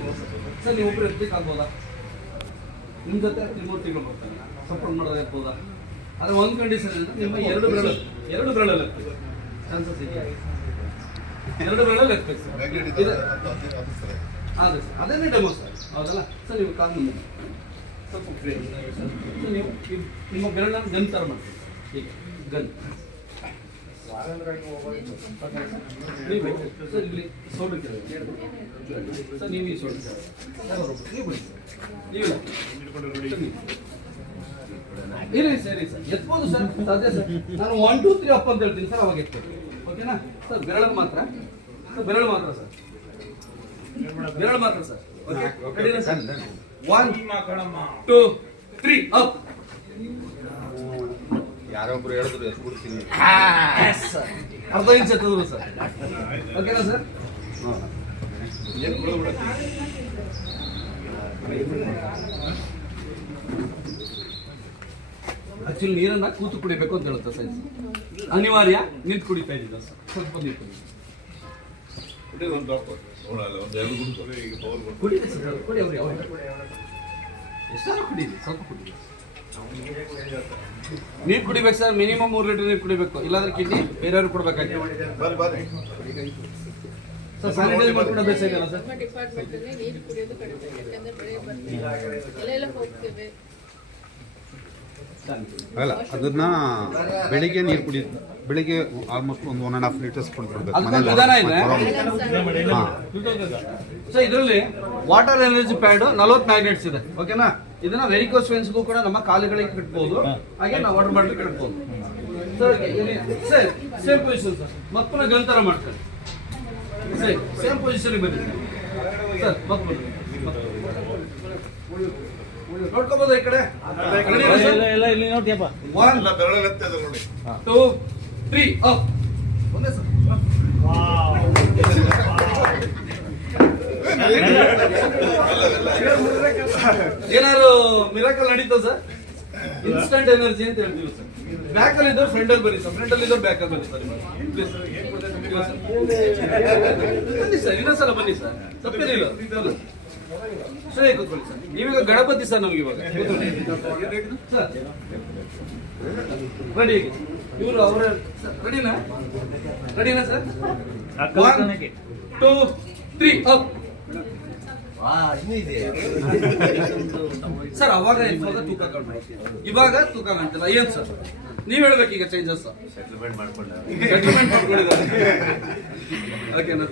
ಇದೆ ಸರ್. ನೀವು ಒಬ್ಬರು ಎತ್ತಕ್ಕಾಗ್ಬೋದಾ? ನಿಮ್ಮ ಜೊತೆ ತ್ರಿಮೂರ್ತಿಗಳು ಬರ್ತಾರೆ, ಸಪೋರ್ಟ್ ಮಾಡೋದು ಇರ್ಬೋದಾ? ಆದರೆ ಒಂದು ಕಂಡೀಷನ್ ಅಂದರೆ ನಿಮ್ಮ ಎರಡು ಬೆರಳಲ್ಲಿ ಎತ್ತಬೇಕು. ಚಾನ್ಸಸ್ ಇದೆಯಾ? ಎರಡು ಬೆರಳಲ್ಲಿ ಎತ್ತಬೇಕು ಸರ್. ಅದೇ ಸರ್, ಅದೇನೇ ಡೆಮೋ ಸರ್, ಹೌದಲ್ಲ ಸರ್? ನೀವು ಕಾಲ್ ಮುಂದೆ ಸ್ವಲ್ಪ ಫ್ರೀ ಸರ್. ನೀವು ನಿಮ್ಮ ಬೆರಳನ್ನು ಗನ್ ಥರ ಮಾಡ್ತೀವಿ, ಹೀಗೆ ಗನ್. ಸರ್ ಇಲ್ಲಿ ಸೋಡು ಸರ್, ನೀವು ಈ ಸೋಡು ನೀವು ಬಿಡಿ ಸರ್, ಇರಿ ಸರಿ ಸರ್, ಎತ್ಬೋದು ಸರ್, ಸಾಧ್ಯ ಸರ್. ನಾನು 1 2 3 ಅಪ್ ಅಂತ ಹೇಳ್ತೀನಿ ಸರ್, ಅವಾಗ ಎತ್ಬೋದು. ಓಕೆನಾ ಸರ್? ಬೆರಳು ಮಾತ್ರ ಸರ್, ಬೆರಳು ಮಾತ್ರ ಸರ್, ಬೆರಳು ಮಾತ್ರ ಸರ್. ಓಕೆ, ರೆಡಿನಾ ಸರ್? 1 2 3 ಅಪ್. ಯಾರೊಬ್ರು ಹೇಳಿದ್ರು ಎತ್ಬಿಡ್ತೀನಿ, ಅರ್ಧ ಇಂಚ್ ಎತ್ತಿದ್ರು ಸರ್. ಓಕೆನಾ ಸರ್? ಆಕ್ಚುಲಿ ನೀರನ್ನ ಕೂತು ಕುಡಿಬೇಕು ಅಂತ ಹೇಳುತ್ತೆ ಸೈನ್ಸ್. ಅನಿವಾರ್ಯ ನಿಂತು ಕುಡಿತಾ ಇದ್ದಿದ್ದ ಸರ್, ಸ್ವಲ್ಪ ನೀರು ಕುಡಿದೆ ಸರ್. ಕುಡಿ ಅವ್ರಿಗೆ ಎಷ್ಟಾದ್ರೂ ಕುಡೀರಿ, ಸ್ವಲ್ಪ ಕುಡೀರಿ. ನೀರು ಕುಡಿಬೇಕು ಸರ್, ಮಿನಿಮಮ್ 3 ಲೀಟರ್ ನೀರು ಕುಡಿಬೇಕು, ಇಲ್ಲಾಂದ್ರೆ ಕಿಡ್ನಿ ಬೇರೆಯವ್ರಿಗೆ ಕೊಡ್ಬೇಕಾಗಿ ಸರ್. ಸ್ಯಾನಿಟೈಸ್ ಮಾಡ್ಕೊಂಡು ಅಭ್ಯಾಸ ಇದೆಯಲ್ಲ ಸರ್? ನೀರು ಕುಡಿಯೋದು ಕಡಿಮೆ, ಯಾಕಂದ್ರೆ ಬೆಳೆ ಬರ್ತೀವಿ ಎಲ್ಲೆಲ್ಲ ಹೋಗ್ತೇವೆ. ಅಲ್ಲ ಅದನ್ನ ಬೆಳಿಗ್ಗೆ ನೀರು ಕುಡಿ, ಬೆಳಿಗ್ಗೆ ಆಲ್ಮೋಸ್ಟ್ ಒಂದು 1.5 ಲೀಟರ್ಸ್ ಕುಡಿದ್ಬಿಡ್ಬೇಕು. ವಿಧಾನ ಇದೆ ಸೊ. ಇದರಲ್ಲಿ ವಾಟರ್ ಎನರ್ಜಿ ಪ್ಯಾಡ್ 40 ಮ್ಯಾಗ್ನೆಟ್ಸ್ ಇದೆ. ಓಕೆನಾ? ಇದನ್ನ ವೆರಿಕೋಸ್ ವೆನ್ಸ್ಗೂ ಕೂಡ ನಮ್ಮ ಕಾಲುಗಳಿಗೆ ಕಟ್ಬೋದು, ಹಾಗೆ ನಾವು ವಾಟರ್ ಬಾಟಲ್ ಕಟ್ಬೋದು sir. Sir same position sir, ಮತ್ತೆ ಗಂತರ ಮಾಡ್ತಾರೆ ಸರ್. ಸೇಮ್ ಪೊಸಿಷನ್ ಬನ್ನಿ ಸರ್, ಮತ್ತೆ ಬನ್ನಿ, ನೋಡ್ಕೋಬಹುದು ಈ ಕಡೆ. 1 2 3 ಅಪ್. ಒಂದೇ ಸರ್. ಏನಾದ್ರು ಮಿರಾಕಲ್ ನಡೀತಾ ಸರ್? ಇನ್ಸ್ಟಂಟ್ ಎನರ್ಜಿ ಅಂತ ಹೇಳ್ತೀವಿ ಸರ್. ಬ್ಯಾಕ್ ಅಲ್ಲಿ ಇದ್ದವ್ರು ಫ್ರಂಟ್ ಅಲ್ಲಿ ಬನ್ನಿ ಸರ್, ಫ್ರಂಟ್ ಅಲ್ಲಿ ಇದ್ದವ್ರು ಬ್ಯಾಕ್ ಅಲ್ಲಿ ಬನ್ನಿ ಸರ್. ಬನ್ನಿ ಸರ್, ಇನ್ನೊಂದ್ಸಲ ಬನ್ನಿ ಸರ್, ತಪ್ಪೇನಿಲ್ಲ ಸರಿ. ಕೂತ್ಕೊಳ್ಳಿ ಸರ್. ನೀವೀಗ ಗಣಪತಿ ಸರ್, ನಮ್ಗೆ ಇವಾಗ ಸರ್ ರೆಡಿ. ಇವರು ಅವರ ರೆಡಿನಾ ಸರ್? 1 2 3 ಅಪ್. ಸರ್ ಅವಾಗ ಇವಾಗ ತೂಕ ಕಾಣ್ಬೋದು, ಇವಾಗ ತೂಕ ಕಾಣ್ತಿಲ್ಲ. ಏನ್ ಸರ್ ನೀವ್ ಹೇಳ್ಬೇಕು ಈಗ ಚೇಂಜಸ್? ಸೆಟ್ಲ್ಮೆಂಟ್ ಮಾಡ್ಕೊಂಡಿದ್ದಾರೆ. ಓಕೆನಾ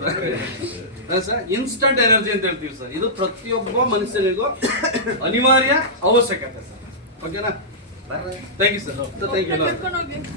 ಸರ್? ಇನ್ಸ್ಟಂಟ್ ಎನರ್ಜಿ ಅಂತ ಹೇಳ್ತೀವಿ ಸರ್. ಇದು ಪ್ರತಿಯೊಬ್ಬ ಮನುಷ್ಯನಿಗೂ ಅನಿವಾರ್ಯ ಅವಶ್ಯಕತೆ ಸರ್. ಓಕೆನಾ? Thank you sir. Thank you.